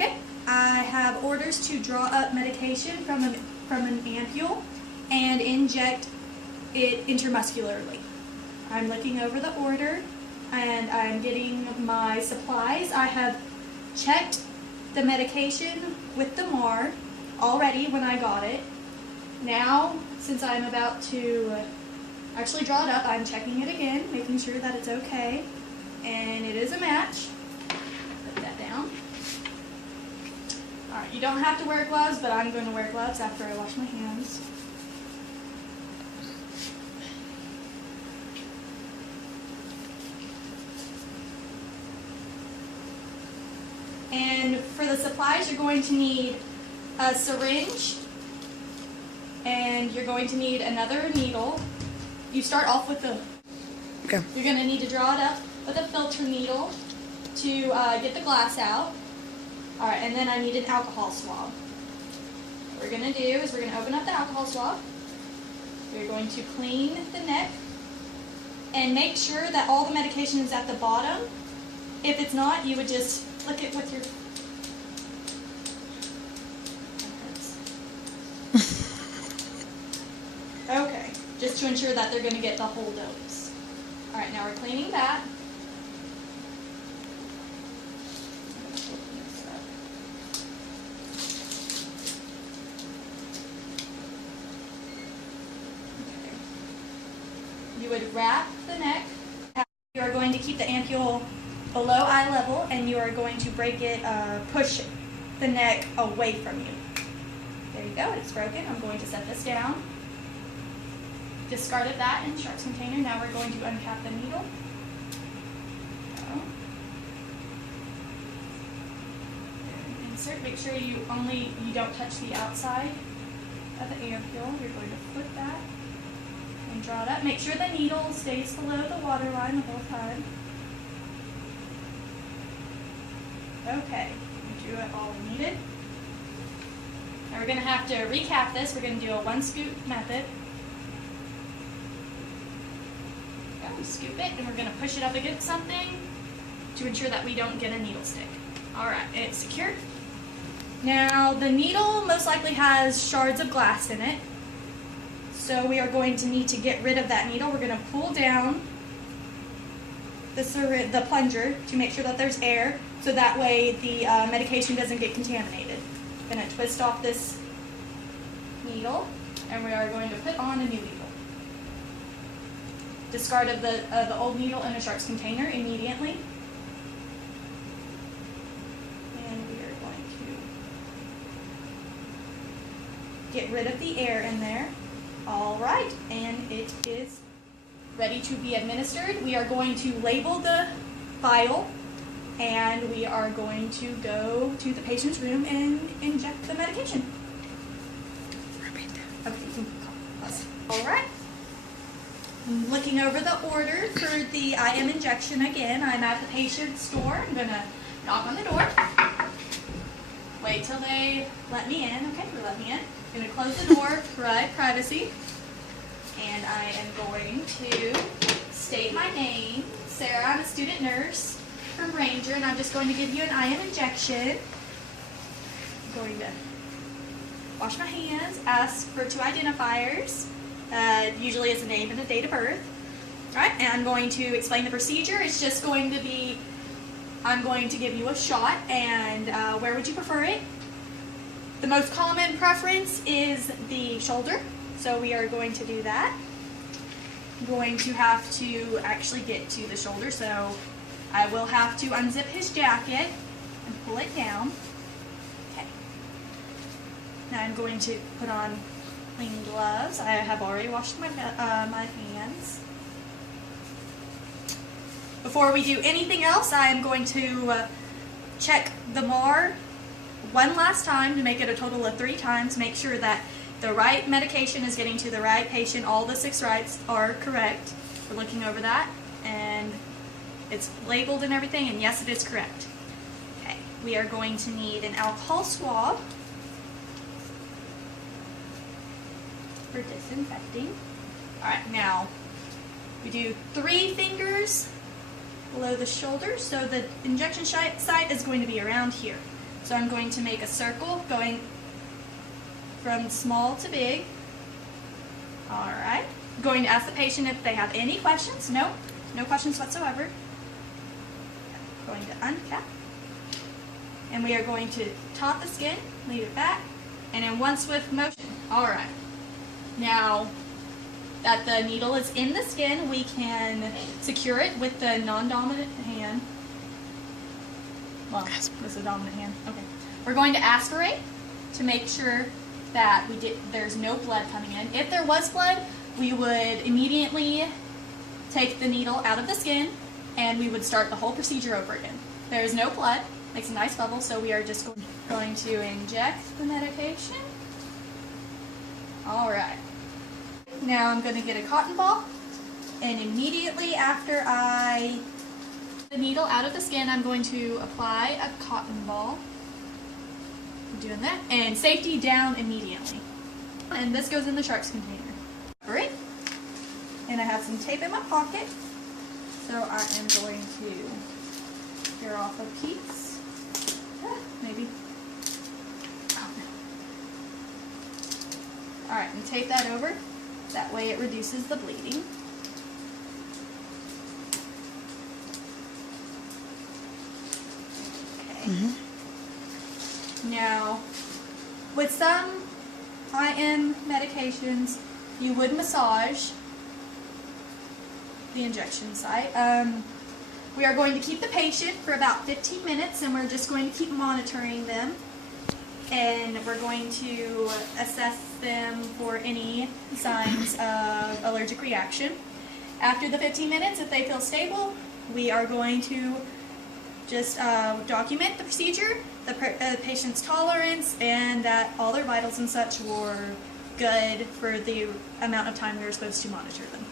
Okay, I have orders to draw up medication from an ampule and inject it intramuscularly. I'm looking over the order and I'm getting my supplies. I have checked the medication with the MAR already when I got it. Now, since I'm about to actually draw it up, I'm checking it again, making sure that it's okay. And it is a match. Put that down. Alright, you don't have to wear gloves, but I'm going to wear gloves after I wash my hands. And for the supplies, you're going to need a syringe, and you're going to need another needle. You start off with the, you're going to need to draw it up with a filter needle to get the glass out. Alright, and then I need an alcohol swab. What we're going to do is we're going to open up the alcohol swab. We're going to clean the neck and make sure that all the medication is at the bottom. If it's not, you would just flick it with your... Okay, just to ensure that they're going to get the whole dose. Alright, now we're cleaning that. You would wrap the neck. You are going to keep the ampule below eye level, and you are going to break it, push the neck away from you. There you go, it's broken. I'm going to set this down. Discarded that in Sharps container. Now we're going to uncap the needle. Insert. Make sure you don't touch the outside of the ampule. You're going to flip that and draw it up. Make sure the needle stays below the water line the whole time. Okay, we drew it all we needed. Now we're going to have to recap this. We're going to do a one scoop method. Scoop it, and we're going to push it up against something to ensure that we don't get a needle stick. Alright, it's secured. Now, the needle most likely has shards of glass in it, so we are going to need to get rid of that needle. We're going to pull down the plunger to make sure that there's air, so that way the medication doesn't get contaminated. I'm going to twist off this needle, and we are going to put on a new needle. Discard of the old needle in a Sharps container immediately. And we are going to get rid of the air in there. Alright, and it is ready to be administered. We are going to label the vial, and we are going to go to the patient's room and inject the medication. Okay, you can call us. Alright. Looking over the order for the IM injection again. I'm at the patient's door. I'm going to knock on the door. Wait till they let me in. Okay, they let me in. I'm going to close the door, provide privacy. And I am going to state my name. Sarah, I'm a student nurse from Ranger, and I'm just going to give you an IM injection. I'm going to wash my hands, ask for 2 identifiers. Usually it's a name and a date of birth. Alright, and I'm going to explain the procedure. It's just going to be, I'm going to give you a shot, and where would you prefer it? The most common preference is the shoulder, so we are going to do that. I'm going to have to actually get to the shoulder, so I will have to unzip his jacket and pull it down. Okay. Now I'm going to put on clean gloves. I have already washed my hands. Before we do anything else, I am going to check the MAR one last time to make it a total of 3 times. Make sure that the right medication is getting to the right patient. All the 6 rights are correct. We're looking over that, and it's labeled and everything, and yes, it is correct. Okay, we are going to need an alcohol swab for disinfecting. Alright, now we do 3 fingers below the shoulder, so the injection site is going to be around here. So I'm going to make a circle going from small to big. All right. I'm going to ask the patient if they have any questions. No, no questions whatsoever. Going to uncap. And we are going to taut the skin, leave it back, and in one swift motion. All right. Now that the needle is in the skin, we can secure it with the non-dominant hand. Well, this is a dominant hand. Okay. We're going to aspirate to make sure that there's no blood coming in. If there was blood, we would immediately take the needle out of the skin and we would start the whole procedure over again. There is no blood. Makes a nice bubble, so we are just going to inject the medication. All right. Now I'm going to get a cotton ball, and immediately after I get the needle out of the skin, I'm going to apply a cotton ball. I'm doing that, and safety down immediately. And this goes in the sharps container. All right. And I have some tape in my pocket, so I am going to tear off a piece. Maybe. Oh, no. Alright, and tape that over. That way it reduces the bleeding. Okay. Now, with some IM medications, you would massage the injection site. We are going to keep the patient for about 15 minutes, and we're just going to keep monitoring them, and we're going to assess them for any signs of allergic reaction. After the 15 minutes, if they feel stable, we are going to just document the procedure, the patient's tolerance, and that all their vitals and such were good for the amount of time we were supposed to monitor them.